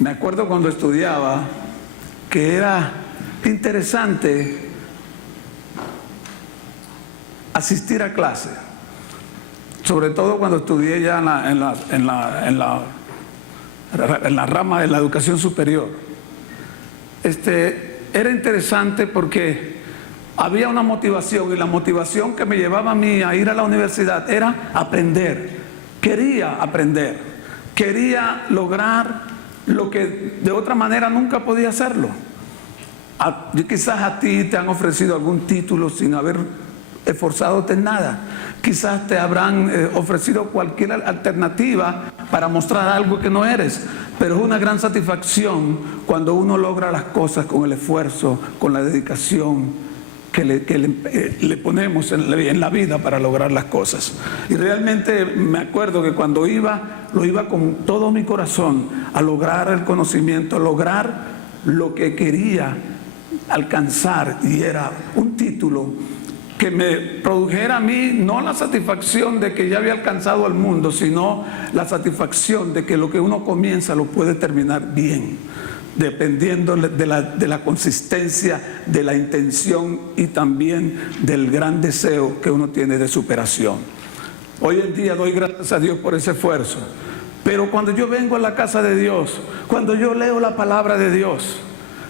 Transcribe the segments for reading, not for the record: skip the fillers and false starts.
Me acuerdo cuando estudiaba que era interesante asistir a clase, sobre todo cuando estudié ya en la rama de la educación superior. Era interesante porque había una motivación, y la motivación que me llevaba a mí a ir a la universidad era aprender. Quería aprender, quería lograr lo que de otra manera nunca podía hacerlo. Quizás a ti te han ofrecido algún título sin haber esforzándote en nada. Quizás te habrán ofrecido cualquier alternativa para mostrar algo que no eres, pero es una gran satisfacción cuando uno logra las cosas con el esfuerzo, con la dedicación que le ponemos en la vida para lograr las cosas. Y realmente me acuerdo que cuando lo iba con todo mi corazón a lograr el conocimiento, a lograr lo que quería alcanzar, y era un título que me produjera a mí no la satisfacción de que ya había alcanzado al mundo, sino la satisfacción de que lo que uno comienza lo puede terminar bien, dependiendo de la consistencia, de la intención y también del gran deseo que uno tiene de superación. Hoy en día doy gracias a Dios por ese esfuerzo, pero cuando yo vengo a la casa de Dios, cuando yo leo la palabra de Dios,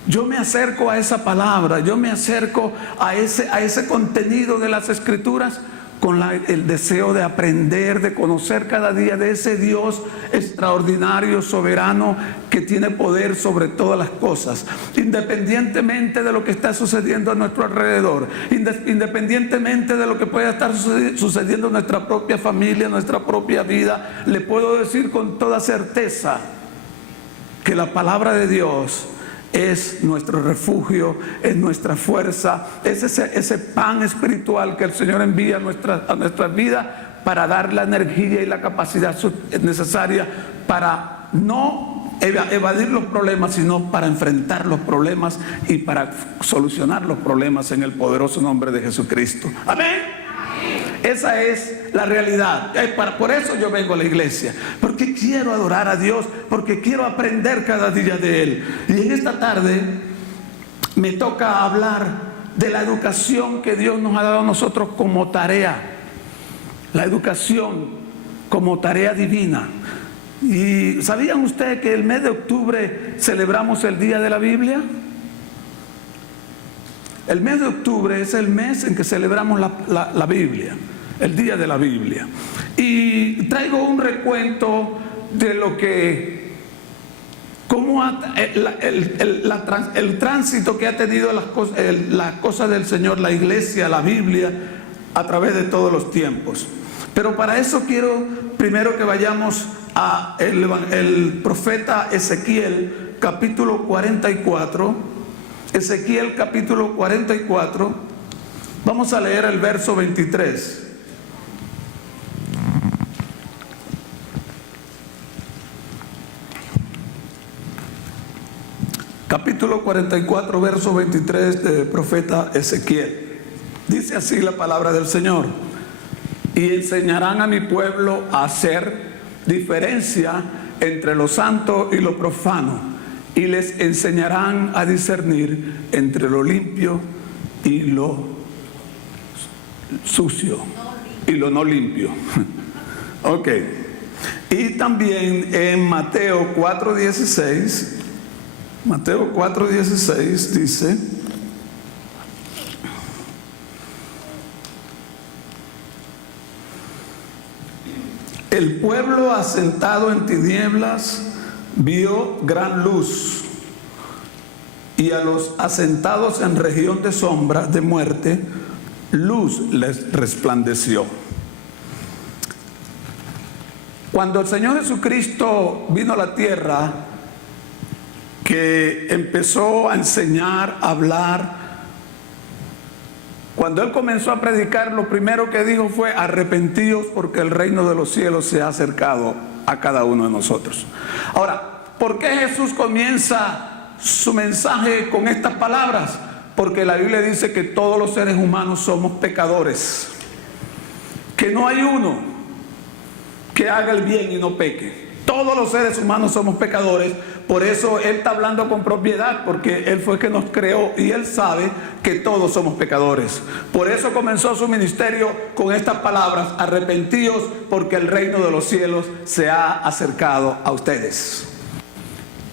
yo me acerco a esa palabra, yo me acerco a ese contenido de las Escrituras con el deseo de aprender, de conocer cada día de ese Dios extraordinario, soberano, que tiene poder sobre todas las cosas, independientemente de lo que está sucediendo a nuestro alrededor, independientemente de lo que pueda estar sucediendo en nuestra propia familia, en nuestra propia vida. Le puedo decir con toda certeza que la palabra de Dios es nuestro refugio, es nuestra fuerza, es ese pan espiritual que el Señor envía a nuestras vidas para dar la energía y la capacidad necesaria para no evadir los problemas, sino para enfrentar los problemas y para solucionar los problemas en el poderoso nombre de Jesucristo. Amén. Esa es la realidad. Por eso yo vengo a la iglesia, porque quiero adorar a Dios, porque quiero aprender cada día de Él. Y en esta tarde me toca hablar de la educación que Dios nos ha dado a nosotros como tarea. La educación como tarea divina. ¿Y sabían ustedes que el mes de octubre celebramos el Día de la Biblia? El mes de octubre es el mes en que celebramos la Biblia, el Día de la Biblia. Y traigo un recuento de lo que, cómo el tránsito que ha tenido las cosas del Señor, la iglesia, la Biblia, a través de todos los tiempos. Pero para eso quiero primero que vayamos a el profeta Ezequiel, capítulo 44. Ezequiel capítulo 44, vamos a leer el verso 23. Capítulo 44, verso 23 del profeta Ezequiel. Dice así la palabra del Señor: y enseñarán a mi pueblo a hacer diferencia entre lo santo y lo profano, y les enseñarán a discernir entre lo limpio y lo sucio y lo no limpio. Ok. Y también en Mateo 4:16, Mateo 4:16 dice: el pueblo asentado en tinieblas vio gran luz, y a los asentados en región de sombra de muerte, luz les resplandeció. Cuando el Señor Jesucristo vino a la tierra, que empezó a enseñar, a hablar, cuando Él comenzó a predicar, lo primero que dijo fue: arrepentíos, porque el reino de los cielos se ha acercado a cada uno de nosotros. Ahora, ¿por qué Jesús comienza su mensaje con estas palabras? Porque la Biblia dice que todos los seres humanos somos pecadores, que no hay uno que haga el bien y no peque. Todos los seres humanos somos pecadores. Por eso Él está hablando con propiedad, porque Él fue el que nos creó y Él sabe que todos somos pecadores. Por eso comenzó su ministerio con estas palabras: arrepentíos, porque el reino de los cielos se ha acercado a ustedes.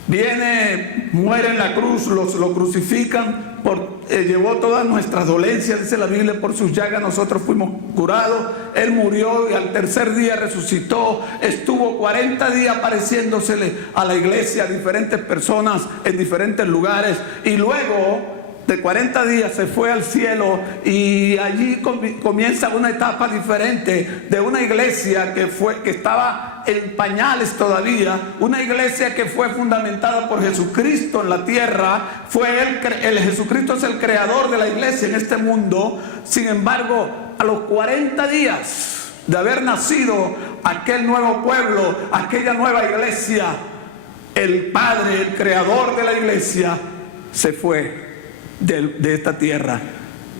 Viene, muere en la cruz, lo crucifican, llevó todas nuestras dolencias, dice la Biblia, por sus llagas nosotros fuimos curados. Él murió y al tercer día resucitó. Estuvo 40 días apareciéndosele a la iglesia, a diferentes personas en diferentes lugares, y luego de 40 días se fue al cielo, y allí comienza una etapa diferente de una iglesia que estaba en pañales todavía, una iglesia que fue fundamentada por Jesucristo en la tierra. Jesucristo es el creador de la iglesia en este mundo. Sin embargo, a los 40 días de haber nacido aquel nuevo pueblo, aquella nueva iglesia, el Padre, el creador de la iglesia, se fue de esta tierra.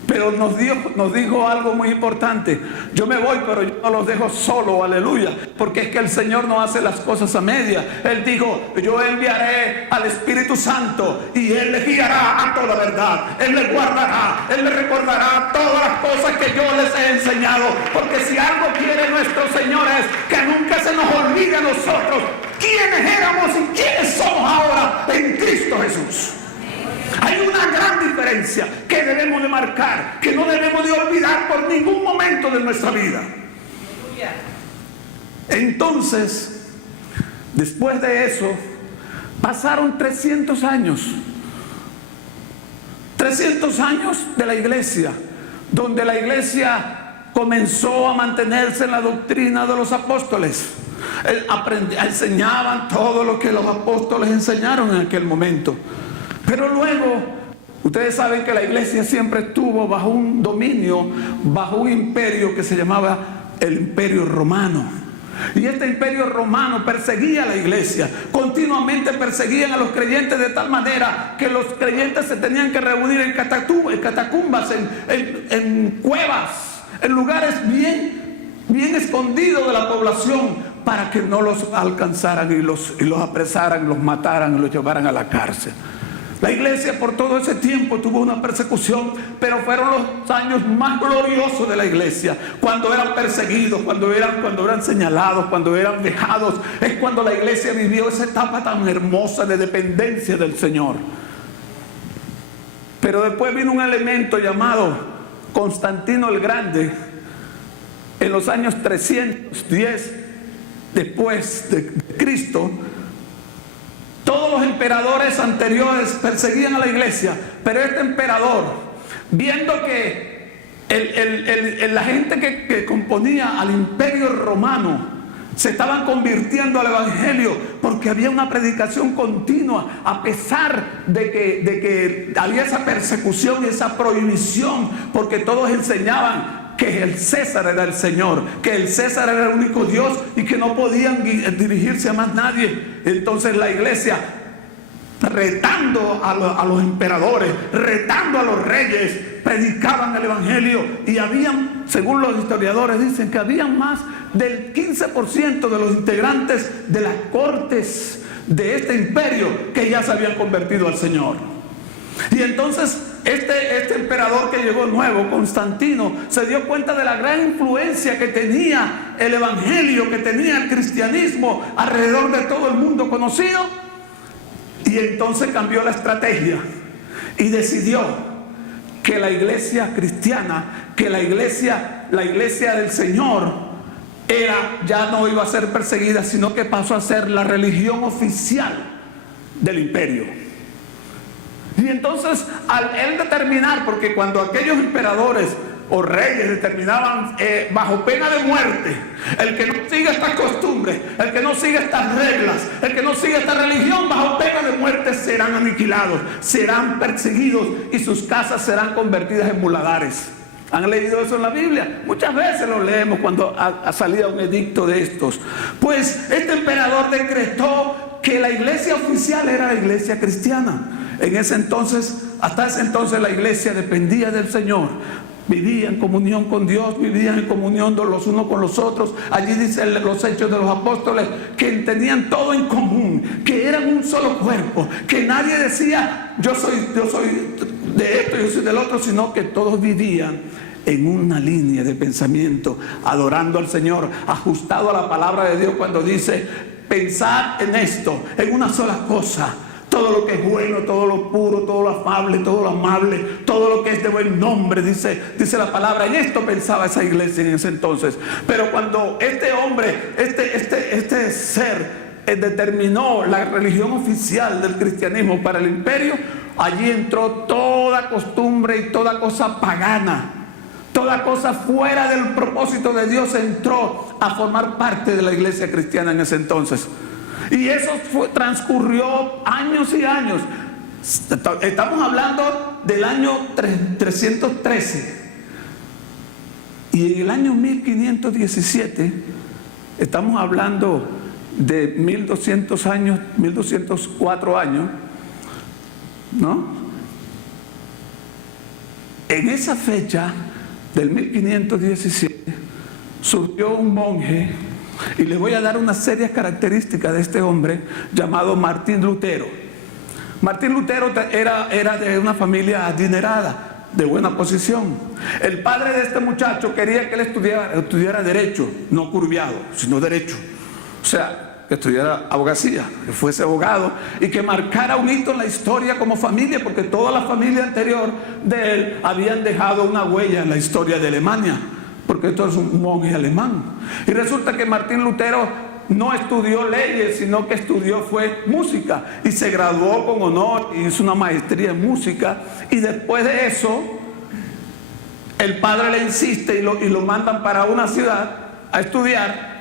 Pero nos dijo algo muy importante: yo me voy, pero yo no los dejo solo, aleluya, porque es que el Señor no hace las cosas a media. Él dijo: yo enviaré al Espíritu Santo y Él les guiará a toda verdad, Él les guardará, Él les recordará todas las cosas que yo les he enseñado. Porque si algo quiere nuestro Señor es que nunca se nos olvide a nosotros quiénes éramos y quiénes somos ahora en Cristo Jesús. Hay una gran diferencia que debemos de marcar, que no debemos de olvidar por ningún momento de nuestra vida. Entonces, después de eso, pasaron 300 años. 300 años de la iglesia, donde la iglesia comenzó a mantenerse en la doctrina de los apóstoles. Enseñaban todo lo que los apóstoles enseñaron en aquel momento. Pero luego, ustedes saben que la iglesia siempre estuvo bajo un dominio, bajo un imperio que se llamaba el Imperio Romano. Y este Imperio Romano perseguía a la iglesia, continuamente perseguían a los creyentes, de tal manera que los creyentes se tenían que reunir en catacumbas, en cuevas, en lugares bien escondidos de la población, para que no los alcanzaran y los apresaran, los mataran y los llevaran a la cárcel. La iglesia por todo ese tiempo tuvo una persecución, pero fueron los años más gloriosos de la iglesia, cuando eran perseguidos, cuando eran señalados, cuando eran vejados. Es cuando la iglesia vivió esa etapa tan hermosa de dependencia del Señor. Pero después vino un elemento llamado Constantino el Grande, en los años 310 después de Cristo. Todos los emperadores anteriores perseguían a la iglesia, pero este emperador, viendo que la gente que componía al Imperio Romano se estaban convirtiendo al Evangelio, porque había una predicación continua, a pesar de que había esa persecución y esa prohibición, porque todos enseñaban que el César era el Señor, que el César era el único Dios y que no podían dirigirse a más nadie. Entonces la iglesia, retando a los emperadores, retando a los reyes, predicaban el Evangelio, y habían, según los historiadores dicen, que habían más del 15% de los integrantes de las cortes de este imperio que ya se habían convertido al Señor. Y entonces este emperador que llegó nuevo, Constantino, se dio cuenta de la gran influencia que tenía el Evangelio, que tenía el cristianismo alrededor de todo el mundo conocido, y entonces cambió la estrategia y decidió que la iglesia cristiana, que la iglesia del Señor ya no iba a ser perseguida, sino que pasó a ser la religión oficial del imperio. Y entonces, al él determinar, porque cuando aquellos emperadores o reyes determinaban bajo pena de muerte, el que no siga estas costumbres, el que no siga estas reglas, el que no siga esta religión, bajo pena de muerte serán aniquilados, serán perseguidos y sus casas serán convertidas en muladares. ¿Han leído eso en la Biblia? Muchas veces lo leemos cuando ha salido un edicto de estos. Pues este emperador decretó que la iglesia oficial era la iglesia cristiana. Hasta ese entonces la iglesia dependía del Señor. vivían en comunión con Dios, vivían en comunión los unos con los otros. Allí dicen los Hechos de los Apóstoles que tenían todo en común, que eran un solo cuerpo, que nadie decía yo soy de esto, yo soy del otro, sino que todos vivían en una línea de pensamiento, adorando al Señor, ajustado a la palabra de Dios cuando dice: pensad en esto, en una sola cosa. Todo lo que es bueno, todo lo puro, todo lo afable, todo lo amable, todo lo que es de buen nombre, dice la palabra. En esto pensaba esa iglesia en ese entonces. Pero cuando este hombre, este ser determinó la religión oficial del cristianismo para el imperio, allí entró toda costumbre y toda cosa pagana. Toda cosa fuera del propósito de Dios entró a formar parte de la iglesia cristiana en ese entonces. Y eso transcurrió años y años. Estamos hablando del año 313. Y en el año 1517, estamos hablando de 1200 años, 1204 años, ¿no? En esa fecha del 1517 surgió un monje, y les voy a dar unas serias características de este hombre llamado Martín Lutero. Martín Lutero era de una familia adinerada, de buena posición. El padre de este muchacho quería que él estudiara derecho, no curviado, sino derecho. O sea, que estudiara abogacía, que fuese abogado y que marcara un hito en la historia como familia, porque toda la familia anterior de él habían dejado una huella en la historia de Alemania, porque esto es un monje alemán. Y resulta que Martín Lutero no estudió leyes, sino que fue música, y se graduó con honor y hizo una maestría en música. Y después de eso, el padre le insiste y lo mandan para una ciudad a estudiar.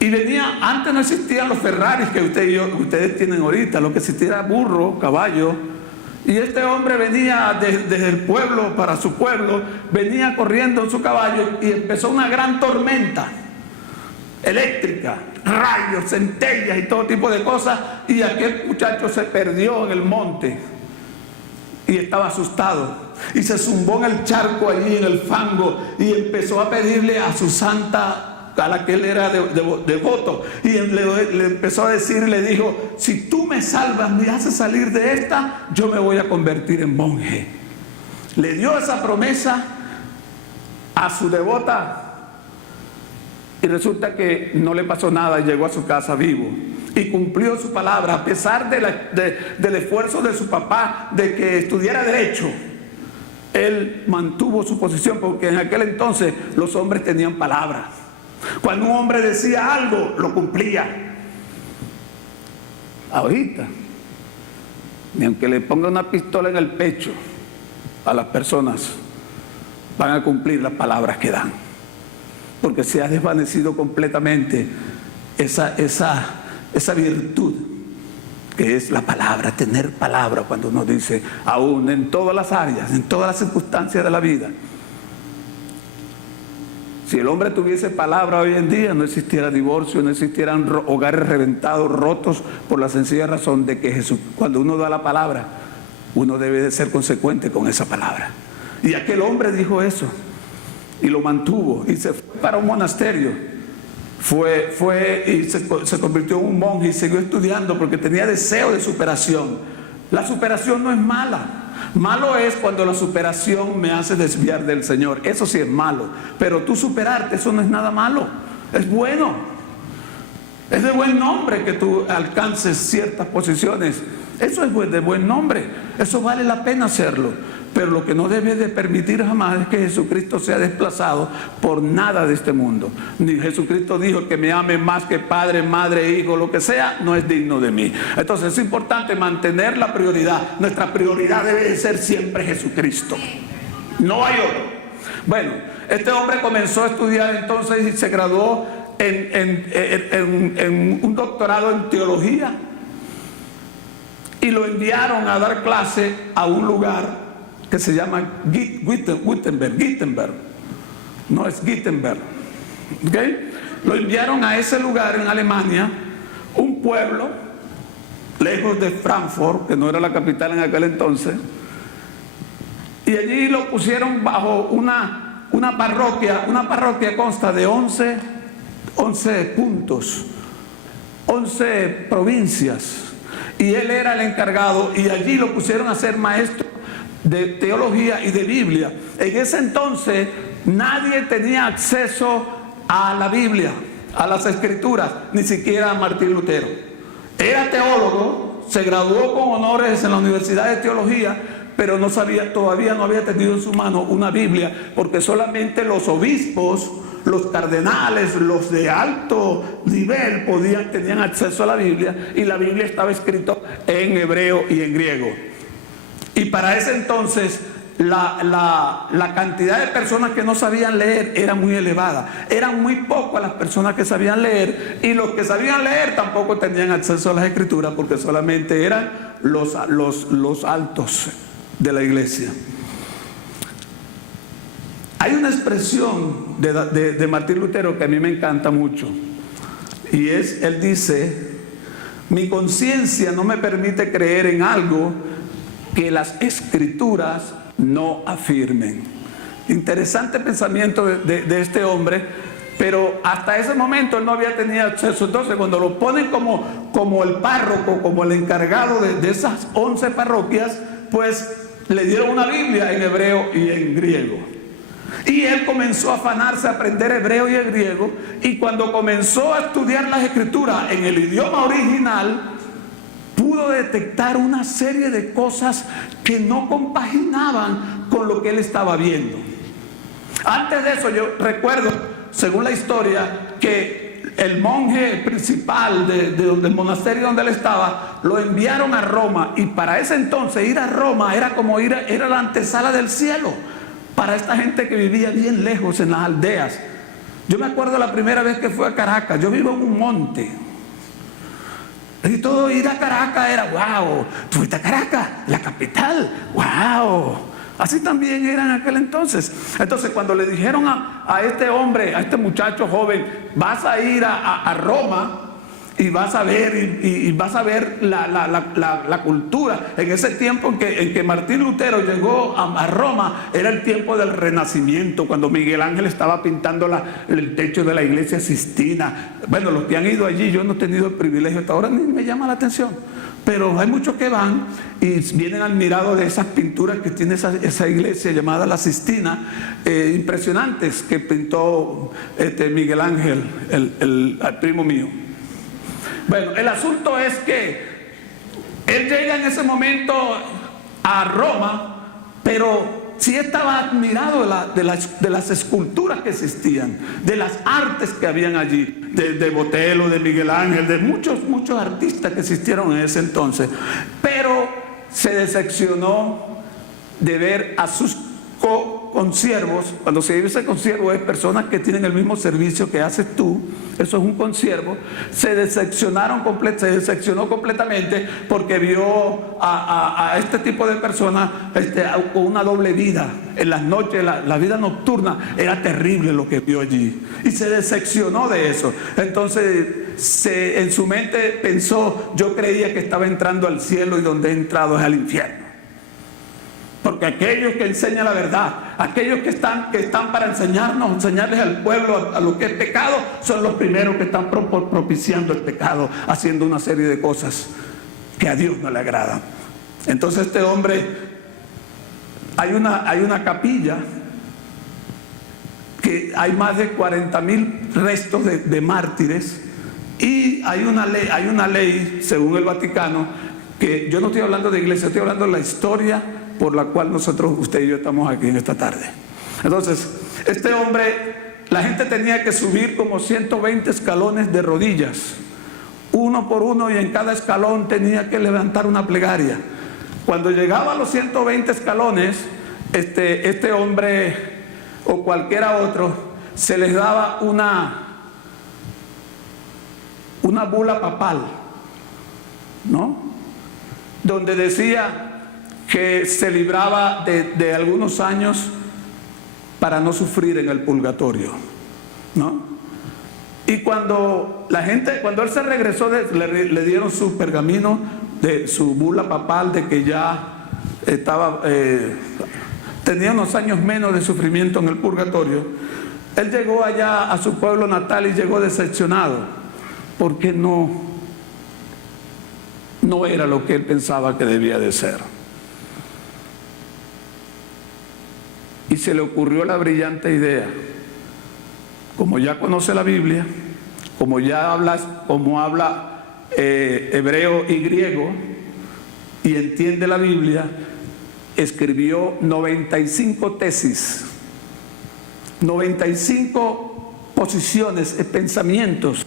Y antes no existían los Ferraris que ustedes tienen ahorita, lo que existía era burro, caballo. Y este hombre venía desde el pueblo para su pueblo, venía corriendo en su caballo, y empezó una gran tormenta eléctrica, rayos, centellas y todo tipo de cosas, y aquel muchacho se perdió en el monte y estaba asustado, y se zumbó en el charco allí en el fango, y empezó a pedirle a su santa, a la que él era devoto, y le empezó a decir, le dijo: si tú me salvas, me haces salir de esta, yo me voy a convertir en monje. Le dio esa promesa a su devota, y resulta que no le pasó nada, y llegó a su casa vivo y cumplió su palabra, a pesar del esfuerzo de su papá de que estudiara derecho. Él mantuvo su posición, porque en aquel entonces los hombres tenían palabra. Cuando un hombre decía algo, lo cumplía. Ahorita, ni aunque le ponga una pistola en el pecho a las personas, van a cumplir las palabras que dan, porque se ha desvanecido completamente esa virtud que es la palabra, tener palabra. Cuando uno dice, aún en todas las áreas, en todas las circunstancias de la vida. Si el hombre tuviese palabra hoy en día, no existiera divorcio, no existieran hogares reventados, rotos, por la sencilla razón de que Jesús, cuando uno da la palabra, uno debe de ser consecuente con esa palabra. Y aquel hombre dijo eso, y lo mantuvo, y se fue para un monasterio. Fue y se convirtió en un monje, y siguió estudiando porque tenía deseo de superación. La superación no es mala. Malo es cuando la superación me hace desviar del Señor. Eso sí es malo. Pero tú superarte, eso no es nada malo. Es bueno. Es de buen nombre que tú alcances ciertas posiciones. Eso es de buen nombre. Eso vale la pena hacerlo. Pero lo que no debe de permitir jamás es que Jesucristo sea desplazado por nada de este mundo. Ni Jesucristo dijo: que me ame más que padre, madre, hijo, lo que sea, no es digno de mí. Entonces es importante mantener la prioridad. Nuestra prioridad debe de ser siempre Jesucristo. No hay otro. Bueno, este hombre comenzó a estudiar entonces y se graduó en un doctorado en teología. Y lo enviaron a dar clase a un lugar que se llama Wittenberg, no es Wittenberg, ¿okay? Lo enviaron a ese lugar en Alemania, un pueblo lejos de Frankfurt, que no era la capital en aquel entonces, Y allí lo pusieron bajo una parroquia. Una parroquia consta de 11 puntos, 11 provincias. Y él era el encargado, y allí lo pusieron a ser maestro de teología y de Biblia. En ese entonces nadie tenía acceso a la Biblia, a las escrituras, ni siquiera a Martín Lutero. Era teólogo, se graduó con honores en la Universidad de Teología, pero no sabía, todavía no había tenido en su mano una Biblia, porque solamente los obispos, los cardenales, los de alto nivel tenían acceso a la Biblia, y la Biblia estaba escrita en hebreo y en griego. Y para ese entonces la cantidad de personas que no sabían leer era muy elevada. Eran muy pocas las personas que sabían leer, y los que sabían leer tampoco tenían acceso a las escrituras, porque solamente eran los altos de la iglesia. Hay una expresión de Martín Lutero que a mí me encanta mucho, y él dice: mi conciencia no me permite creer en algo que las escrituras no afirmen. Interesante pensamiento de este hombre, pero hasta ese momento él no había tenido acceso. Entonces, cuando lo ponen como el párroco, como el encargado de esas 11 parroquias, pues le dieron una Biblia en hebreo y en griego. Y él comenzó a afanarse a aprender hebreo y el griego, y cuando comenzó a estudiar las escrituras en el idioma original, pudo detectar una serie de cosas que no compaginaban con lo que él estaba viendo. Antes de eso, yo recuerdo, según la historia, que el monje principal del monasterio donde él estaba, lo enviaron a Roma, y para ese entonces ir a Roma era como era la antesala del cielo para esta gente que vivía bien lejos en las aldeas. Yo me acuerdo la primera vez que fui a Caracas. Yo vivo en un monte, y todo ir a Caracas era wow. ¿Tú fuiste a Caracas, la capital? Wow. Así también era en aquel entonces. Entonces, cuando le dijeron a este hombre, a este muchacho joven: vas a ir a Roma y vas a ver, y vas a ver la cultura. En ese tiempo en que Martín Lutero llegó a Roma, era el tiempo del Renacimiento, cuando Miguel Ángel estaba pintando el techo de la iglesia Sistina. Bueno, los que han ido allí, yo no he tenido el privilegio, hasta ahora ni me llama la atención, pero hay muchos que van y vienen admirados de esas pinturas que tiene esa iglesia llamada la Sistina, impresionantes, que pintó Miguel Ángel, el primo mío. Bueno, el asunto es que él llega en ese momento a Roma, pero sí estaba admirado de las esculturas que existían, de las artes que habían allí, de Botelo, de Miguel Ángel, de muchos artistas que existieron en ese entonces. Pero se decepcionó de ver a sus consiervos. Cuando se dice consiervo, es personas que tienen el mismo servicio que haces tú. Eso es un consiervo. Se decepcionó completamente, porque vio a este tipo de personas con una doble vida. En las noches, la vida nocturna, era terrible lo que vio allí, y se decepcionó de eso. Entonces en su mente pensó: yo creía que estaba entrando al cielo, y donde he entrado es al infierno. Porque aquellos que enseñan la verdad, aquellos que están para enseñarles al pueblo a lo que es pecado, son los primeros que están propiciando el pecado, haciendo una serie de cosas que a Dios no le agradan. Entonces este hombre, hay una capilla que hay más de 40,000 restos de mártires, y hay una ley según el Vaticano, que yo no estoy hablando de iglesia, estoy hablando de la historia por la cual usted y yo estamos aquí en esta tarde. Entonces, este hombre, la gente tenía que subir como 120 escalones de rodillas, uno por uno, y en cada escalón tenía que levantar una plegaria. Cuando llegaba a los 120 escalones, este hombre o cualquiera otro, se les daba una bula papal, ¿no?, donde decía que se libraba de algunos años para no sufrir en el purgatorio, ¿no? Y cuando él se regresó, le dieron su pergamino de su bula papal, de que ya estaba tenía unos años menos de sufrimiento en el purgatorio. Él llegó allá a su pueblo natal y llegó decepcionado, porque no era lo que él pensaba que debía de ser. Y se le ocurrió la brillante idea, como ya conoce la Biblia, como habla hebreo y griego y entiende la Biblia, escribió 95 tesis, 95 posiciones, pensamientos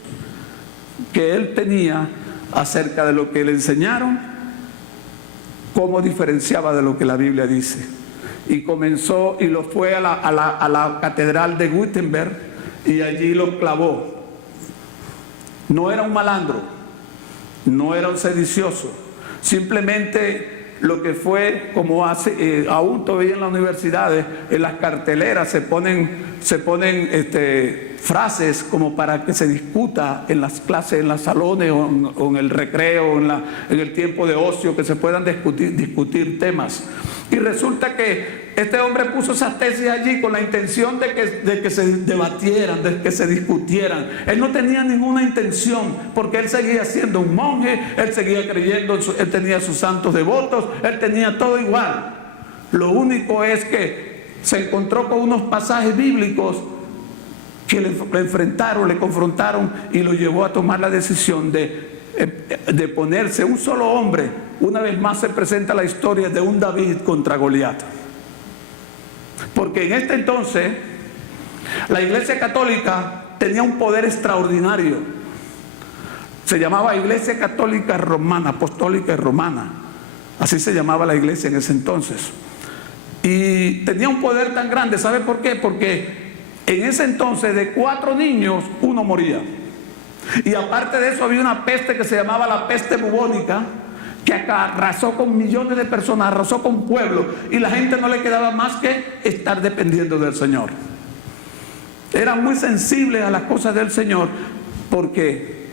que él tenía acerca de lo que le enseñaron, cómo diferenciaba de lo que la Biblia dice. Y comenzó y lo fue a la catedral de Wittenberg y allí lo clavó. No era un malandro, no era un sedicioso, simplemente lo que fue, como hace aún todavía en las universidades, en las carteleras se ponen frases como para que se discuta en las clases, en los salones o en el recreo, en el tiempo de ocio, que se puedan discutir temas. Y resulta que este hombre puso esas tesis allí con la intención de que se debatieran, de que se discutieran. Él no tenía ninguna intención, porque él seguía siendo un monje, él seguía creyendo, él tenía sus santos devotos, él tenía todo igual. Lo único es que se encontró con unos pasajes bíblicos que le enfrentaron, le confrontaron y lo llevó a tomar la decisión de ponerse un solo hombre. Una vez más se presenta la historia de un David contra Goliat. Porque en este entonces la Iglesia Católica tenía un poder extraordinario. Se llamaba Iglesia Católica Romana, Apostólica y Romana. Así se llamaba la iglesia en ese entonces. Y tenía un poder tan grande. ¿Sabe por qué? Porque en ese entonces de 4 niños, 1 moría. Y aparte de eso había una peste que se llamaba la peste bubónica, que acá arrasó con millones de personas, arrasó con pueblos, y la gente no le quedaba más que estar dependiendo del Señor. Eran muy sensibles a las cosas del Señor, porque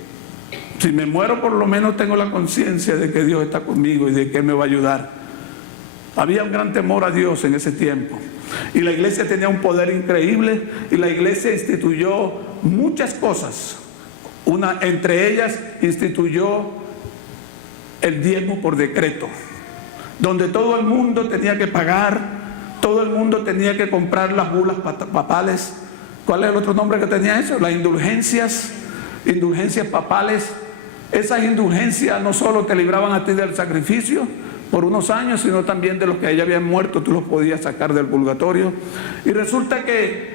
si me muero por lo menos tengo la conciencia de que Dios está conmigo y de que me va a ayudar. Había un gran temor a Dios en ese tiempo. Y la iglesia tenía un poder increíble, y la iglesia instituyó muchas cosas. Entre ellas instituyó el diezmo por decreto, donde todo el mundo tenía que pagar, todo el mundo tenía que comprar las bulas papales. ¿Cuál es el otro nombre que tenía eso? Las indulgencias papales. Esas indulgencias no solo te libraban a ti del sacrificio por unos años, sino también de los que ya habían muerto, tú los podías sacar del purgatorio. Y resulta que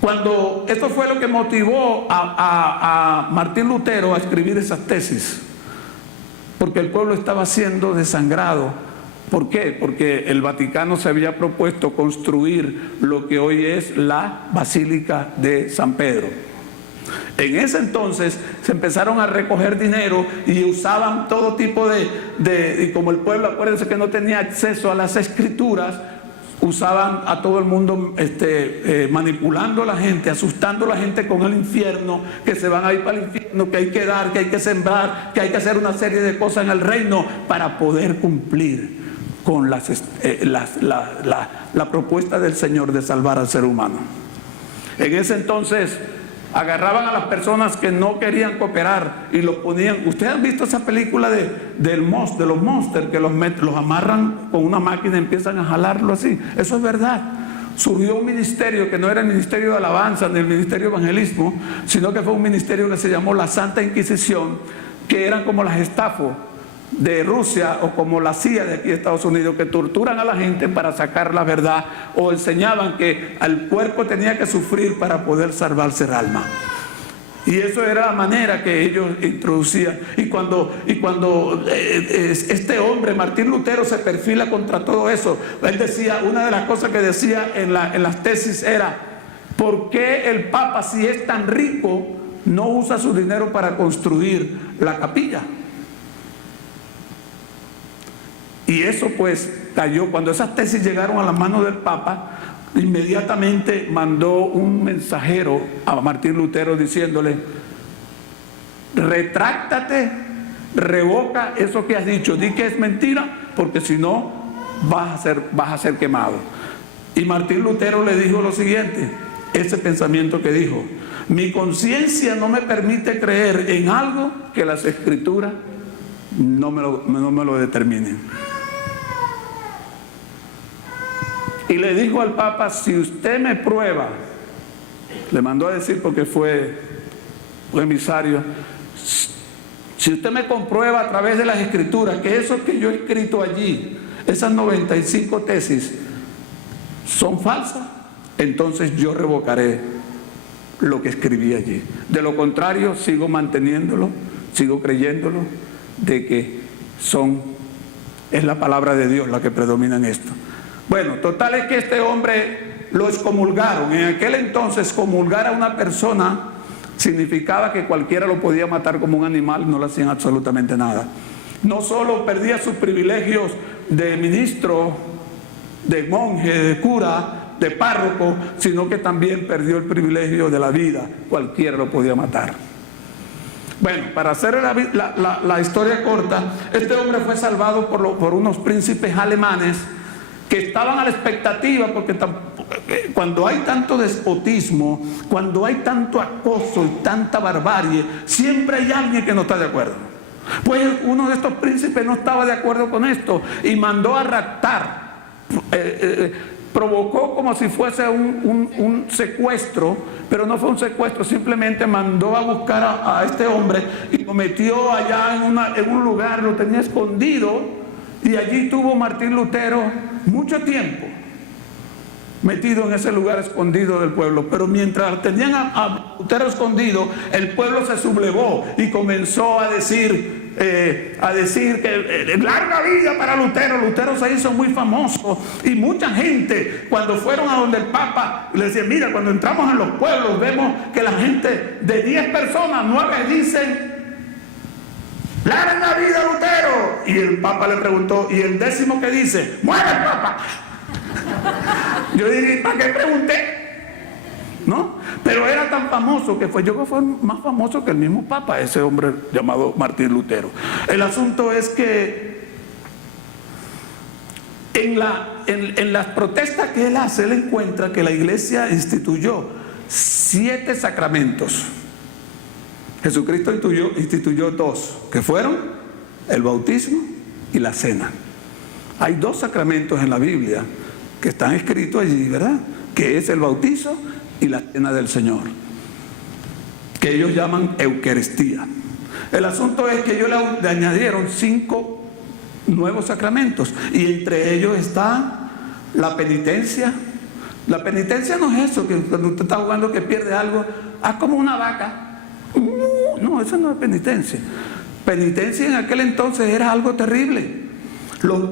cuando esto fue lo que motivó a Martín Lutero a escribir esas tesis, porque el pueblo estaba siendo desangrado. ¿Por qué? Porque el Vaticano se había propuesto construir lo que hoy es la Basílica de San Pedro. En ese entonces se empezaron a recoger dinero y usaban todo tipo y como el pueblo, acuérdense que no tenía acceso a las escrituras, usaban a todo el mundo manipulando a la gente, asustando a la gente con el infierno, que se van a ir para el infierno, que hay que dar, que hay que sembrar, que hay que hacer una serie de cosas en el reino para poder cumplir con la propuesta del Señor de salvar al ser humano. En ese entonces agarraban a las personas que no querían cooperar y los ponían. ¿Ustedes han visto esa película de los monsters, que los amarran con una máquina y empiezan a jalarlo así? Eso es verdad. Surgió un ministerio que no era el ministerio de alabanza ni el ministerio de evangelismo, sino que fue un ministerio que se llamó la Santa Inquisición, que eran como las Gestapo de Rusia o como la CIA de aquí de Estados Unidos, que torturan a la gente para sacar la verdad, o enseñaban que al cuerpo tenía que sufrir para poder salvarse el alma. Y eso era la manera que ellos introducían. Y cuando este hombre, Martín Lutero, se perfila contra todo eso, él decía, una de las cosas que decía en las tesis era: ¿por qué el Papa, si es tan rico, no usa su dinero para construir la capilla? Y eso pues cayó. Cuando esas tesis llegaron a las manos del Papa, inmediatamente mandó un mensajero a Martín Lutero diciéndole: retráctate, revoca eso que has dicho, di que es mentira, porque si no vas a ser quemado. Y Martín Lutero le dijo lo siguiente, ese pensamiento que dijo: mi conciencia no me permite creer en algo que las Escrituras no me lo determinen. Y le dijo al Papa: si usted me prueba, le mandó a decir porque fue un emisario, si usted me comprueba a través de las Escrituras que eso que yo he escrito allí, esas 95 tesis, son falsas, entonces yo revocaré lo que escribí allí. De lo contrario, sigo manteniéndolo, sigo creyéndolo, de que es la palabra de Dios la que predomina en esto. Bueno, total es que este hombre lo excomulgaron. En aquel entonces, excomulgar a una persona significaba que cualquiera lo podía matar como un animal, no le hacían absolutamente nada. No solo perdía sus privilegios de ministro, de monje, de cura, de párroco, sino que también perdió el privilegio de la vida. Cualquiera lo podía matar. Bueno, para hacer la historia corta, este hombre fue salvado por unos príncipes alemanes que estaban a la expectativa, porque cuando hay tanto despotismo, cuando hay tanto acoso y tanta barbarie, siempre hay alguien que no está de acuerdo. Pues uno de estos príncipes no estaba de acuerdo con esto y mandó a raptar, provocó como si fuese un secuestro, pero no fue un secuestro, simplemente mandó a buscar a este hombre y lo metió allá en un lugar, lo tenía escondido, y allí tuvo Martín Lutero mucho tiempo metido en ese lugar escondido del pueblo. Pero mientras tenían a Lutero escondido, el pueblo se sublevó y comenzó a decir que larga vida para Lutero. Lutero se hizo muy famoso y mucha gente, cuando fueron a donde el Papa, le decía: mira, cuando entramos en los pueblos vemos que la gente, de 10 personas, 9 dicen larga vida Lutero. Y el Papa le preguntó: ¿y el 10º qué dice? ¡Muere el Papa! Yo dije: ¿para qué pregunté? ¿No? Pero era tan famoso que yo creo que fue más famoso que el mismo Papa, ese hombre llamado Martín Lutero. El asunto es que en las protestas que él hace, él encuentra que la iglesia instituyó 7 sacramentos. Jesucristo instituyó 2, que fueron el bautismo y la cena. Hay 2 sacramentos en la Biblia que están escritos allí, ¿verdad? Que es el bautizo y la cena del Señor, que ellos llaman Eucaristía. El asunto es que ellos le añadieron 5 nuevos sacramentos, y entre ellos está la penitencia. La penitencia no es eso, que cuando usted está jugando que pierde algo, haz como una vaca. No, eso no es penitencia. Penitencia en aquel entonces era algo terrible.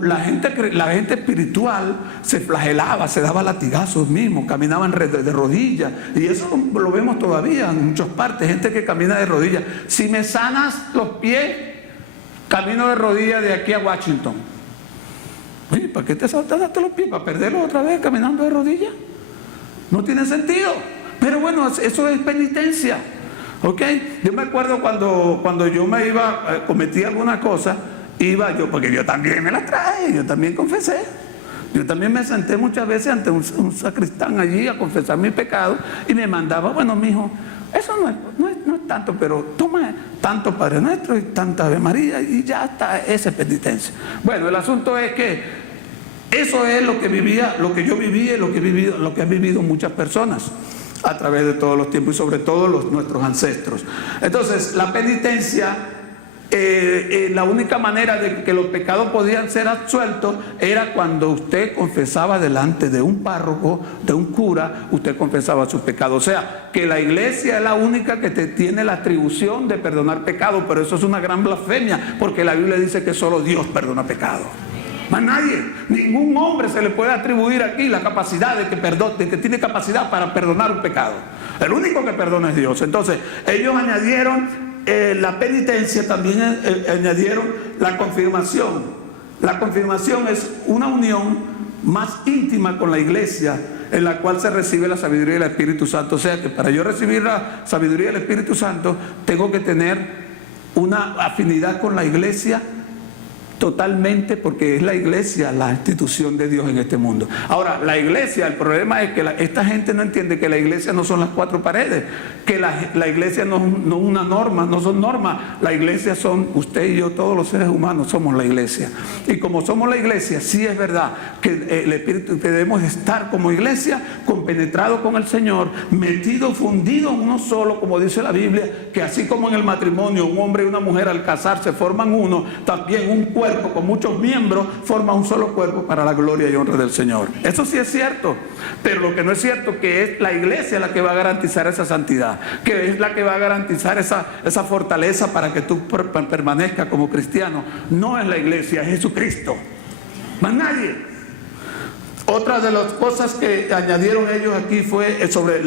La gente espiritual se flagelaba, se daba latigazos mismos, caminaban de rodillas, y eso lo vemos todavía en muchas partes, gente que camina de rodillas. Si me sanas los pies, camino de rodillas de aquí a Washington. Oye, ¿para qué te saltaste los pies? ¿Para perderlos otra vez caminando de rodillas? No tiene sentido. Pero bueno, eso es penitencia. ¿Ok? Yo me acuerdo cuando yo me iba, cometí alguna cosa, iba yo, porque yo también me la traje, yo también confesé. Yo también me senté muchas veces ante un sacristán allí a confesar mi pecado, y me mandaba: bueno, mijo, eso no es tanto, pero toma tanto Padre Nuestro y tanta Ave María, y ya está, esa es penitencia. Bueno, el asunto es que eso es lo que vivía, lo que yo vivía y lo que han vivido muchas personas a través de todos los tiempos, y sobre todo nuestros ancestros. Entonces, la penitencia, la única manera de que los pecados podían ser absueltos era cuando usted confesaba delante de un párroco, de un cura, usted confesaba sus pecados. O sea, que la iglesia es la única que tiene la atribución de perdonar pecados, pero eso es una gran blasfemia, porque la Biblia dice que solo Dios perdona pecados. Más nadie, ningún hombre se le puede atribuir aquí la capacidad de que tiene capacidad para perdonar un pecado. El único que perdona es Dios. Entonces, ellos añadieron la penitencia, también añadieron la confirmación. La confirmación es una unión más íntima con la iglesia, en la cual se recibe la sabiduría del Espíritu Santo. O sea que para yo recibir la sabiduría del Espíritu Santo, tengo que tener una afinidad con la iglesia totalmente, porque es la iglesia la institución de Dios en este mundo. Ahora, la iglesia, el problema es que esta gente no entiende que la iglesia no son las cuatro paredes, que la iglesia no es una norma, no son normas. La iglesia son usted y yo, todos los seres humanos somos la iglesia. Y como somos la iglesia, sí es verdad que el Espíritu, que debemos estar como iglesia, compenetrados con el Señor, metidos, fundidos en uno solo, como dice la Biblia, que así como en el matrimonio un hombre y una mujer al casarse forman uno, también un cuerpo con muchos miembros forma un solo cuerpo para la gloria y honra del Señor. Eso sí es cierto, pero lo que no es cierto que es la iglesia la que va a garantizar esa santidad, que es la que va a garantizar esa fortaleza para que tú permanezcas como cristiano. No es la iglesia, es Jesucristo, más nadie. Otra de las cosas que añadieron ellos aquí fue sobre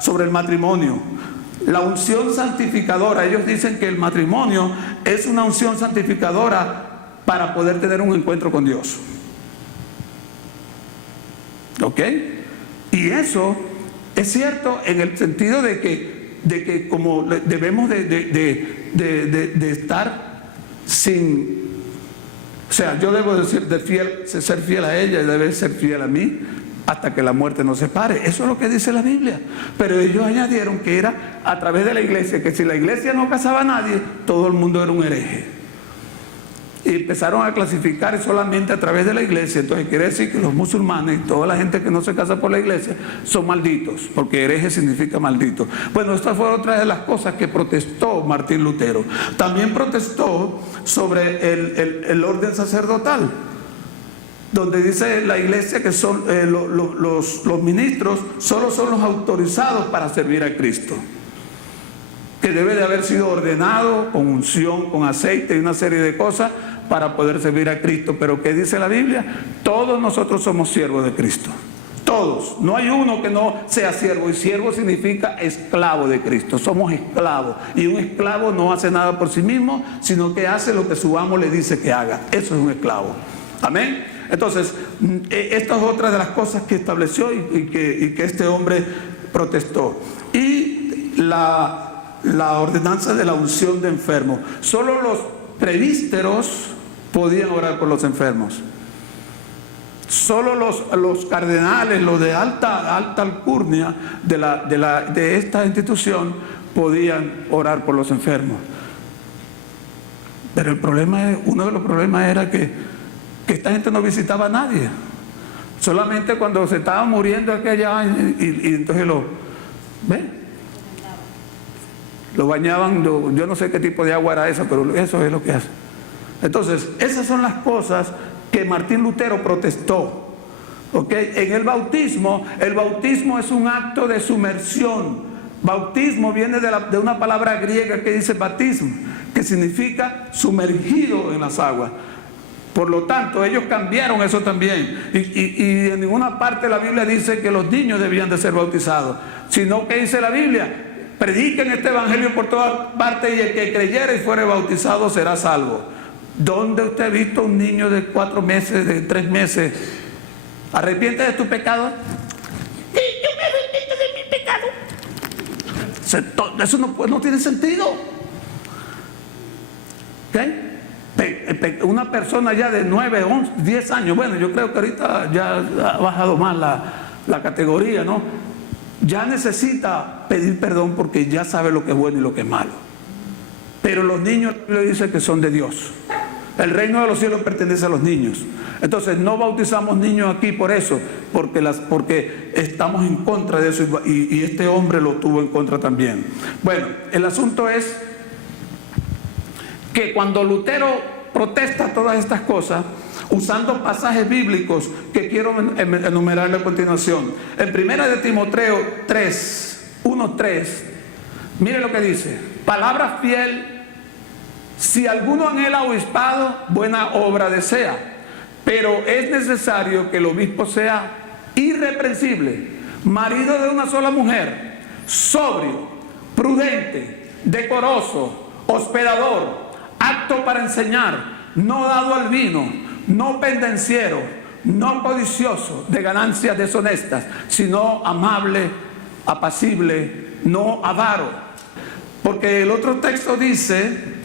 sobre el matrimonio. La unción santificadora. Ellos dicen que el matrimonio es una unción santificadora para poder tener un encuentro con Dios. ¿Ok? Y eso es cierto en el sentido de que como debemos de estar sin... O sea, yo debo ser fiel a ella y debe ser fiel a mí hasta que la muerte nos separe. Eso es lo que dice la Biblia. Pero ellos añadieron que era a través de la iglesia, que si la iglesia no casaba a nadie, todo el mundo era un hereje. Y empezaron a clasificar solamente a través de la iglesia. Entonces quiere decir que los musulmanes y toda la gente que no se casa por la iglesia son malditos, porque hereje significa maldito. Bueno, esta fue otra de las cosas que protestó Martín Lutero. También protestó sobre el orden sacerdotal, donde dice la iglesia que son los ministros solo son los autorizados para servir a Cristo, que debe de haber sido ordenado con unción, con aceite y una serie de cosas para poder servir a Cristo. Pero ¿qué dice la Biblia? Todos nosotros somos siervos de Cristo. Todos. No hay uno que no sea siervo. Y siervo significa esclavo de Cristo. Somos esclavos. Y un esclavo no hace nada por sí mismo, sino que hace lo que su amo le dice que haga. Eso es un esclavo. Amén. Entonces, esta es otra de las cosas que estableció y que este hombre protestó. Y la ordenanza de la unción de enfermos. Solo los presbíteros podían orar por los enfermos. Solo los cardenales, los de alta alcurnia de esta institución podían orar por los enfermos. Pero uno de los problemas era que esta gente no visitaba a nadie. Solamente cuando se estaba muriendo aquella y entonces lo bañaban. Yo no sé qué tipo de agua era esa, pero eso es lo que hace. Entonces, esas son las cosas que Martín Lutero protestó. ¿Okay? En el bautismo es un acto de sumersión. Bautismo viene de una palabra griega que dice batismo, que significa sumergido en las aguas. Por lo tanto, ellos cambiaron eso también. Y en ninguna parte de la Biblia dice que los niños debían de ser bautizados, sino que dice la Biblia: prediquen este evangelio por todas partes y el que creyere y fuere bautizado será salvo. ¿Dónde usted ha visto un niño de 4 meses, de 3 meses? ¿Arrepiente de tu pecado? Sí, yo me arrepiento de mi pecado. Eso no tiene sentido. ¿Okay? Una persona ya de 9, 11, 10 años, bueno, yo creo que ahorita ya ha bajado más la categoría, ¿no? Ya necesita pedir perdón porque ya sabe lo que es bueno y lo que es malo. Pero los niños le dicen que son de Dios. El reino de los cielos pertenece a los niños. Entonces no bautizamos niños aquí por eso, porque estamos en contra de eso, y este hombre lo tuvo en contra también. Bueno, el asunto es que cuando Lutero protesta todas estas cosas, usando pasajes bíblicos que quiero enumerarle a continuación. En 1 de Timoteo 1:3, mire lo que dice: palabra fiel, si alguno anhela obispado, buena obra desea, pero es necesario que el obispo sea irreprensible, marido de una sola mujer, sobrio, prudente, decoroso, hospedador, apto para enseñar, no dado al vino, no pendenciero, no codicioso de ganancias deshonestas, sino amable, apacible, no avaro. Porque el otro texto dice: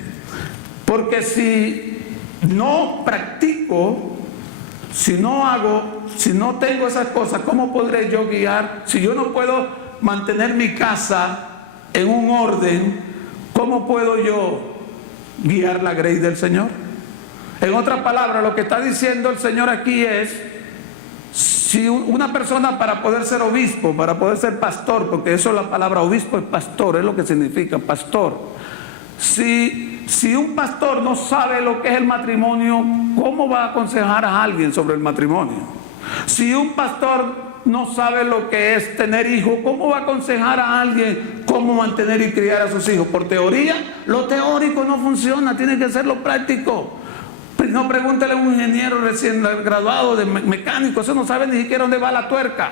porque si no practico, si no tengo esas cosas, ¿cómo podré yo guiar? Si yo no puedo mantener mi casa en un orden, ¿cómo puedo yo guiar la grey del Señor? En otras palabras, lo que está diciendo el Señor aquí es, si una persona para poder ser obispo, para poder ser pastor, porque eso es la palabra obispo, es pastor, es lo que significa pastor. Si un pastor no sabe lo que es el matrimonio, ¿cómo va a aconsejar a alguien sobre el matrimonio? Si un pastor no sabe lo que es tener hijos, ¿cómo va a aconsejar a alguien cómo mantener y criar a sus hijos? Por teoría, lo teórico no funciona, tiene que ser lo práctico. No, pregúntale a un ingeniero recién graduado de mecánico, eso no sabe ni siquiera dónde va la tuerca.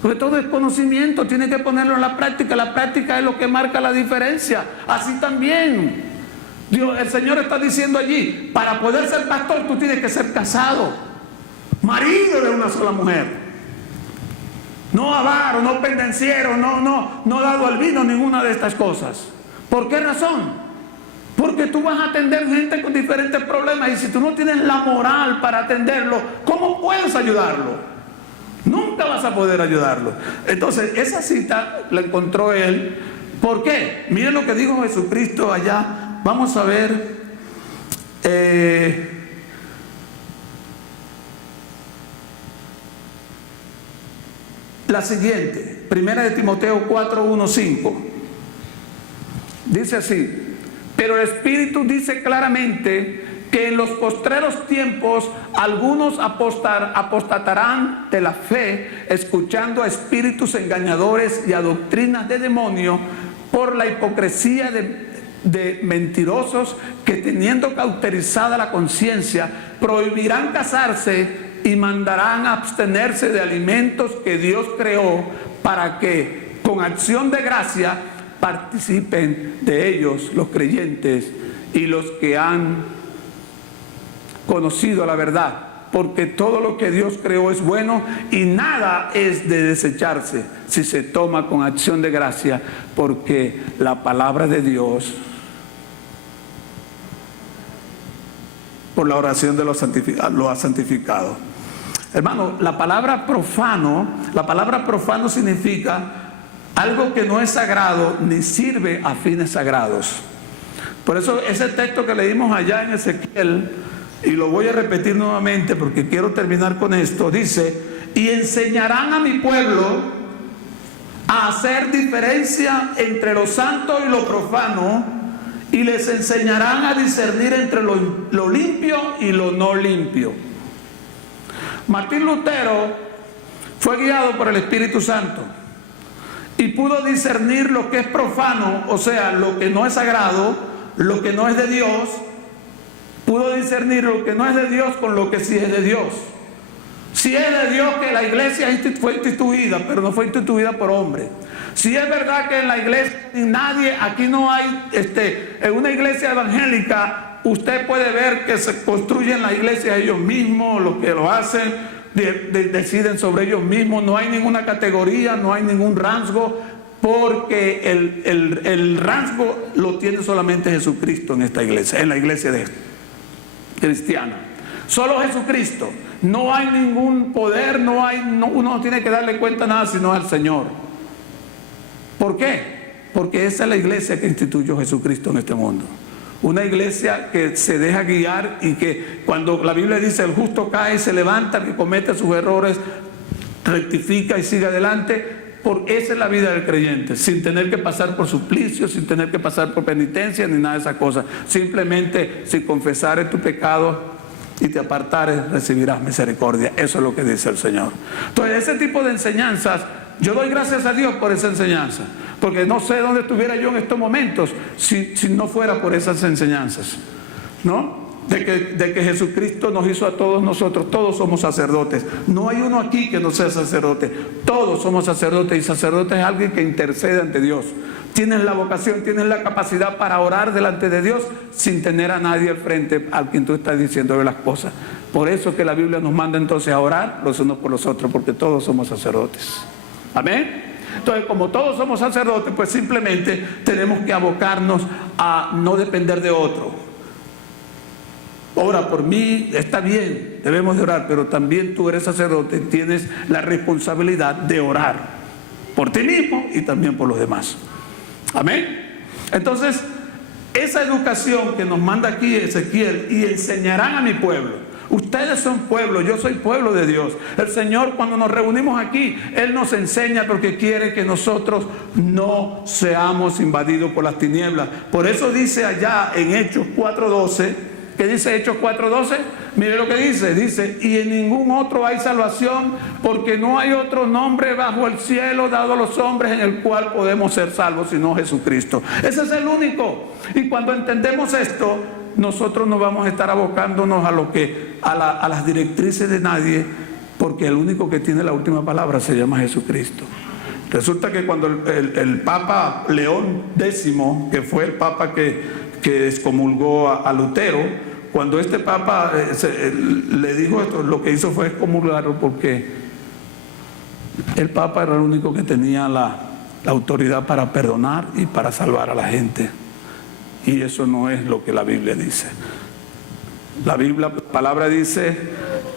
Porque todo es conocimiento, tiene que ponerlo en la práctica. La práctica es lo que marca la diferencia. Así también, el Señor está diciendo allí, para poder ser pastor tú tienes que ser casado, marido de una sola mujer. No avaro, no pendenciero, no dado al vino, ninguna de estas cosas. ¿Por qué razón? Porque tú vas a atender gente con diferentes problemas y si tú no tienes la moral para atenderlo, ¿cómo puedes ayudarlo? Nunca vas a poder ayudarlo. Entonces, esa cita la encontró él. ¿Por qué? Miren lo que dijo Jesucristo allá. Vamos a ver. La siguiente. Primera de Timoteo 4, 1, 5. Dice así. Pero el Espíritu dice claramente que en los postreros tiempos algunos apostatarán de la fe, escuchando a espíritus engañadores y a doctrinas de demonios por la hipocresía de mentirosos que, teniendo cauterizada la conciencia, prohibirán casarse y mandarán a abstenerse de alimentos que Dios creó para que, con acción de gracia, participen de ellos los creyentes y los que han conocido la verdad, porque todo lo que Dios creó es bueno y nada es de desecharse si se toma con acción de gracia, porque la palabra de Dios, por la oración de los santificados, lo ha santificado. Hermano, la palabra profano significa algo que no es sagrado ni sirve a fines sagrados. Por eso ese texto que leímos allá en Ezequiel, y lo voy a repetir nuevamente porque quiero terminar con esto, dice: y enseñarán a mi pueblo a hacer diferencia entre lo santo y lo profano, y les enseñarán a discernir entre lo limpio y lo no limpio. Martín Lutero fue guiado por el Espíritu Santo y pudo discernir lo que es profano, o sea, lo que no es sagrado, lo que no es de Dios. Pudo discernir lo que no es de Dios con lo que sí es de Dios. Si es de Dios que la iglesia fue instituida, pero no fue instituida por hombres. Si es verdad que en la iglesia nadie, aquí no hay, en una iglesia evangélica, usted puede ver que se construyen la iglesia ellos mismos, los que lo hacen, deciden sobre ellos mismos, no hay ninguna categoría, no hay ningún rasgo, porque el rasgo lo tiene solamente Jesucristo en esta iglesia, en la iglesia cristiana. Solo Jesucristo. No hay ningún poder, uno no tiene que darle cuenta a nada sino al Señor. ¿Por qué? Porque esa es la iglesia que instituyó Jesucristo en este mundo. Una iglesia que se deja guiar y que cuando la Biblia dice el justo cae, se levanta, que comete sus errores, rectifica y sigue adelante. Porque esa es la vida del creyente, sin tener que pasar por suplicio, sin tener que pasar por penitencia ni nada de esas cosas. Simplemente, si confesares tu pecado y te apartares, recibirás misericordia. Eso es lo que dice el Señor. Entonces, ese tipo de enseñanzas, yo doy gracias a Dios por esa enseñanza, porque no sé dónde estuviera yo en estos momentos si no fuera por esas enseñanzas, ¿no? De que Jesucristo nos hizo a todos nosotros, todos somos sacerdotes. No hay uno aquí que no sea sacerdote, todos somos sacerdotes, y sacerdote es alguien que intercede ante Dios. Tienes la vocación, tienes la capacidad para orar delante de Dios sin tener a nadie al frente a quien tú estás diciéndole las cosas. Por eso que la Biblia nos manda entonces a orar los unos por los otros, porque todos somos sacerdotes. Amén. Entonces, como todos somos sacerdotes, pues simplemente tenemos que abocarnos a no depender de otro. ora por mí, está bien, debemos de orar, pero también tú eres sacerdote, tienes la responsabilidad de orar por ti mismo y también por los demás. Amén. Entonces, esa educación que nos manda aquí Ezequiel, y enseñarán a mi pueblo. Ustedes son pueblo, yo soy pueblo de Dios. El Señor, cuando nos reunimos aquí, Él nos enseña porque quiere que nosotros no seamos invadidos por las tinieblas. Por eso dice allá en Hechos 4:12, ¿qué dice Hechos 4:12? Mire lo que dice, y en ningún otro hay salvación, porque no hay otro nombre bajo el cielo dado a los hombres en el cual podemos ser salvos, sino Jesucristo. Ese es el único. Y cuando entendemos esto, nosotros no vamos a estar abocándonos a las directrices de nadie, porque el único que tiene la última palabra se llama Jesucristo. Resulta que cuando el Papa León X, que fue el Papa que excomulgó a Lutero, cuando este Papa le dijo esto, lo que hizo fue excomulgarlo, porque el Papa era el único que tenía la autoridad para perdonar y para salvar a la gente. Y eso no es lo que la Biblia dice. La palabra dice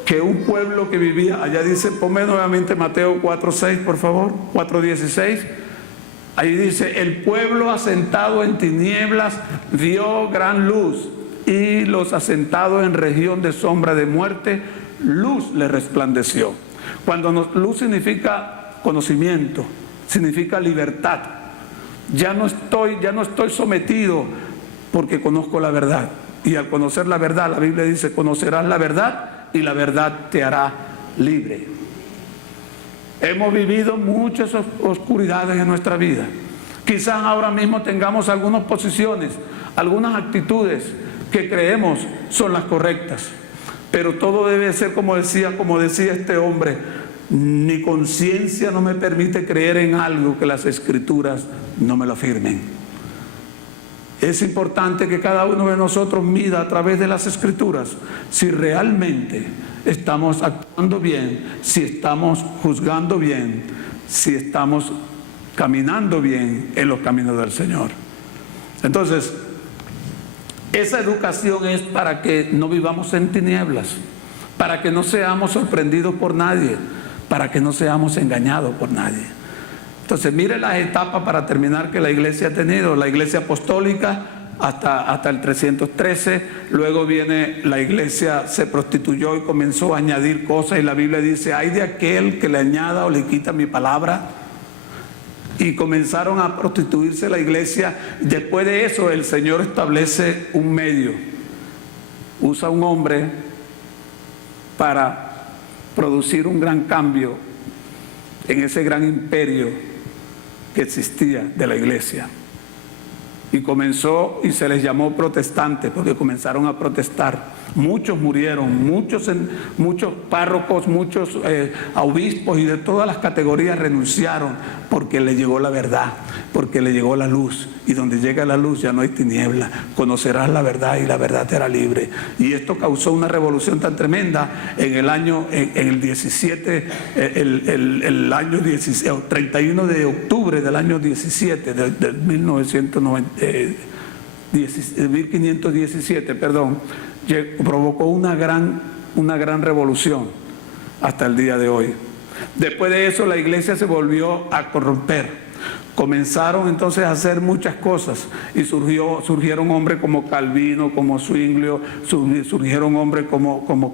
que un pueblo que vivía, allá dice, ponme nuevamente Mateo 4:6, por favor, 4:16. Ahí dice, el pueblo asentado en tinieblas vio gran luz, y los asentados en región de sombra de muerte, luz le resplandeció. Luz significa conocimiento, significa libertad. Ya no estoy sometido, porque conozco la verdad. Y al conocer la verdad, la Biblia dice, conocerás la verdad y la verdad te hará libre. Hemos vivido muchas oscuridades en nuestra vida. Quizás ahora mismo tengamos algunas posiciones, algunas actitudes que creemos son las correctas. Pero todo debe ser como decía este hombre, mi conciencia no me permite creer en algo que las Escrituras no me lo afirmen. Es importante que cada uno de nosotros mida a través de las Escrituras si realmente estamos actuando bien, si estamos juzgando bien, si estamos caminando bien en los caminos del Señor. Entonces, esa educación es para que no vivamos en tinieblas, para que no seamos sorprendidos por nadie, para que no seamos engañados por nadie. Entonces, mire las etapas para terminar que la iglesia ha tenido. La iglesia apostólica hasta el 313, luego viene la iglesia, se prostituyó y comenzó a añadir cosas, y la Biblia dice, ay de aquel que le añada o le quita mi palabra. Y comenzaron a prostituirse la iglesia. Después de eso, el Señor establece un medio, usa un hombre para producir un gran cambio en ese gran imperio que existía de la iglesia. Y comenzó, y se les llamó protestantes, porque comenzaron a protestar. Muchos murieron, muchos párrocos, muchos obispos y de todas las categorías renunciaron, porque le llegó la verdad, porque le llegó la luz. Y donde llega la luz ya no hay tiniebla. Conocerás la verdad y la verdad te hará libre. Y esto causó una revolución tan tremenda en el año, en el 17, el año 31 de octubre del año 17, del 1517, perdón, provocó una gran revolución hasta el día de hoy. Después de eso, la iglesia se volvió a corromper. Comenzaron entonces a hacer muchas cosas, y surgieron hombres como Calvino, como Zwinglio, surgieron hombres como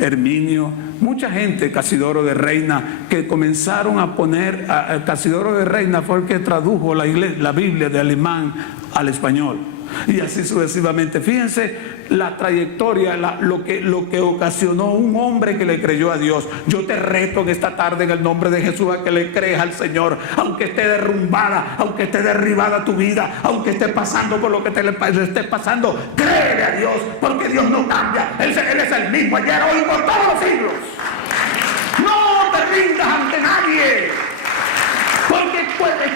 Herminio, mucha gente, Casidoro de Reina, que comenzaron a poner, Casidoro de Reina fue el que tradujo la Biblia de alemán al español, y así sucesivamente. Fíjense la trayectoria, lo que ocasionó un hombre que le creyó a Dios. Yo te reto en esta tarde en el nombre de Jesús a que le creas al Señor, aunque esté derrumbada, aunque esté derribada tu vida, aunque esté pasando por lo que te esté pasando, créele a Dios, porque Dios no cambia. Él es el mismo ayer, hoy, por todos los siglos. No te rindas ante nadie, porque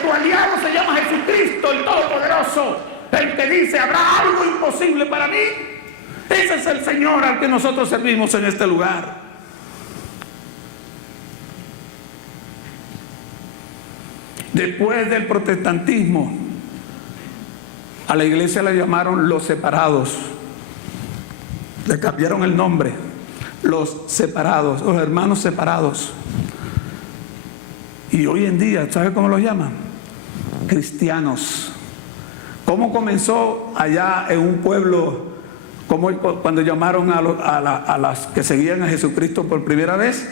tu aliado se llama Jesucristo, el Todopoderoso, el que dice, ¿habrá algo imposible para mí? Ese es el Señor al que nosotros servimos en este lugar. Después del protestantismo, a la iglesia la llamaron los separados. Le cambiaron el nombre. Los separados, los hermanos separados. Y hoy en día, ¿sabe cómo los llaman? Cristianos. ¿Cómo comenzó allá en un pueblo, como cuando llamaron a las que seguían a Jesucristo por primera vez?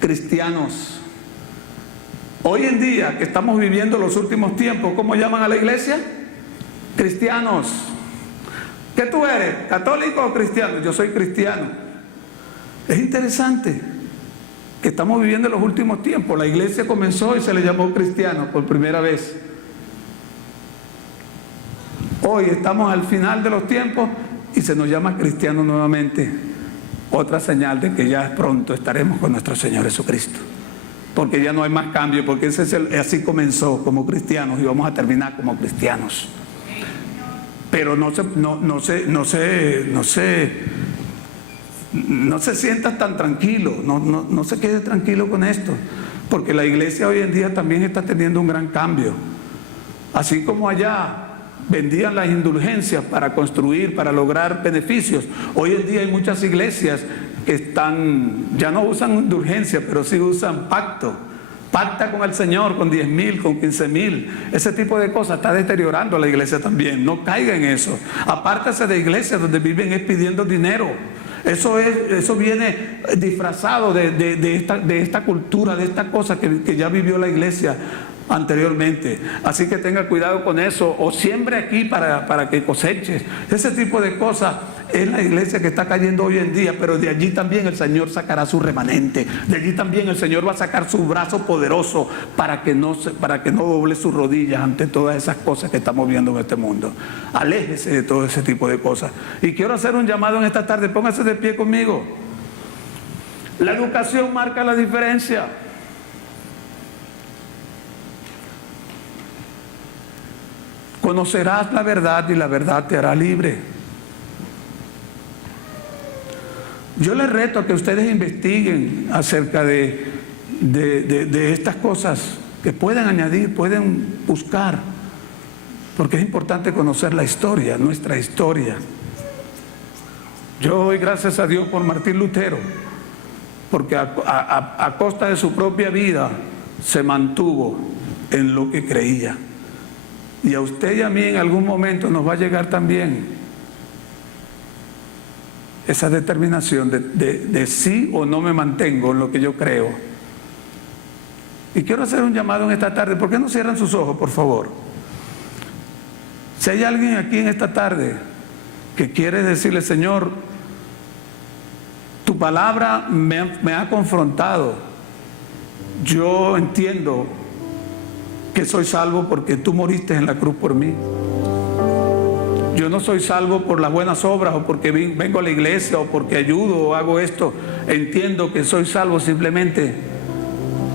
Cristianos. Hoy en día, que estamos viviendo los últimos tiempos, ¿cómo llaman a la iglesia? Cristianos. ¿Qué tú eres? ¿Católico o cristiano? Yo soy cristiano. Es interesante que estamos viviendo los últimos tiempos. La iglesia comenzó y se le llamó cristiano por primera vez. Hoy estamos al final de los tiempos y se nos llama cristiano nuevamente. Otra señal de que ya pronto estaremos con nuestro Señor Jesucristo. Porque ya no hay más cambio, porque así comenzó como cristianos y vamos a terminar como cristianos. Pero no se sienta tan tranquilo, no se quede tranquilo con esto, porque la iglesia hoy en día también está teniendo un gran cambio. Así como allá vendían las indulgencias para construir, para lograr beneficios, hoy en día hay muchas iglesias que ya no usan indulgencia, pero sí usan pacto. Pacta con el Señor con 10,000, con 15,000. Ese tipo de cosas está deteriorando la iglesia también. No caiga en eso. Apártese de iglesias donde viven pidiendo dinero. Eso viene disfrazado de esta cultura, de esta cosa que ya vivió la iglesia anteriormente. Así que tenga cuidado con eso, o siembre aquí para que coseches. Ese tipo de cosas es la iglesia que está cayendo hoy en día, pero de allí también el Señor sacará su remanente. De allí también el Señor va a sacar su brazo poderoso para que no doble sus rodillas ante todas esas cosas que estamos viendo en este mundo. Aléjese de todo ese tipo de cosas. Y quiero hacer un llamado en esta tarde. Póngase de pie conmigo. La educación marca la diferencia. Conocerás la verdad y la verdad te hará libre. Yo les reto a que ustedes investiguen acerca de estas cosas, que pueden añadir, pueden buscar, porque es importante conocer la historia, nuestra historia. Yo doy gracias a Dios por Martín Lutero, porque a costa de su propia vida se mantuvo en lo que creía. Y a usted y a mí en algún momento nos va a llegar también esa determinación de sí o no me mantengo en lo que yo creo. Y quiero hacer un llamado en esta tarde. ¿Por qué no cierran sus ojos, por favor? Si hay alguien aquí en esta tarde que quiere decirle: Señor, tu palabra me ha confrontado. Yo entiendo que soy salvo porque tú moriste en la cruz por mí. Yo no soy salvo por las buenas obras o porque vengo a la iglesia o porque ayudo o hago esto. Entiendo que soy salvo simplemente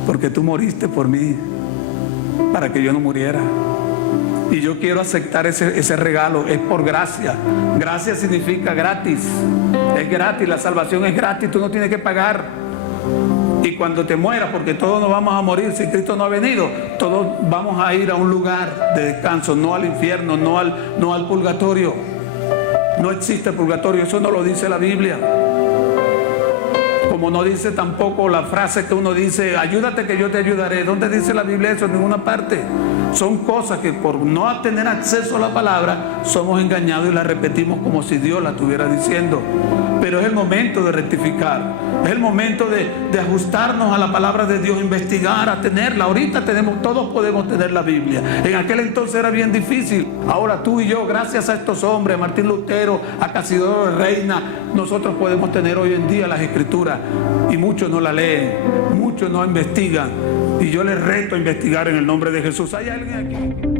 porque tú moriste por mí para que yo no muriera. Y yo quiero aceptar ese regalo. Es por gracia. Gracia significa gratis. Es gratis, la salvación es gratis, tú no tienes que pagar. Y cuando te mueras, porque todos nos vamos a morir si Cristo no ha venido, todos vamos a ir a un lugar de descanso, no al infierno, no al purgatorio. No existe purgatorio, eso no lo dice la Biblia. Como no dice tampoco la frase que uno dice: ayúdate que yo te ayudaré. ¿Dónde dice la Biblia eso? En ninguna parte. Son cosas que por no tener acceso a la palabra somos engañados y la repetimos como si Dios la estuviera diciendo. Pero es el momento de rectificar, es el momento de ajustarnos a la palabra de Dios, investigar, a tenerla. Ahorita todos podemos tener la Biblia. En aquel entonces era bien difícil. Ahora tú y yo, gracias a estos hombres, a Martín Lutero, a Casidoro de Reina, nosotros podemos tener hoy en día las Escrituras. Y muchos no la leen, muchos no investigan. Y yo les reto a investigar en el nombre de Jesús. ¿Hay alguien aquí?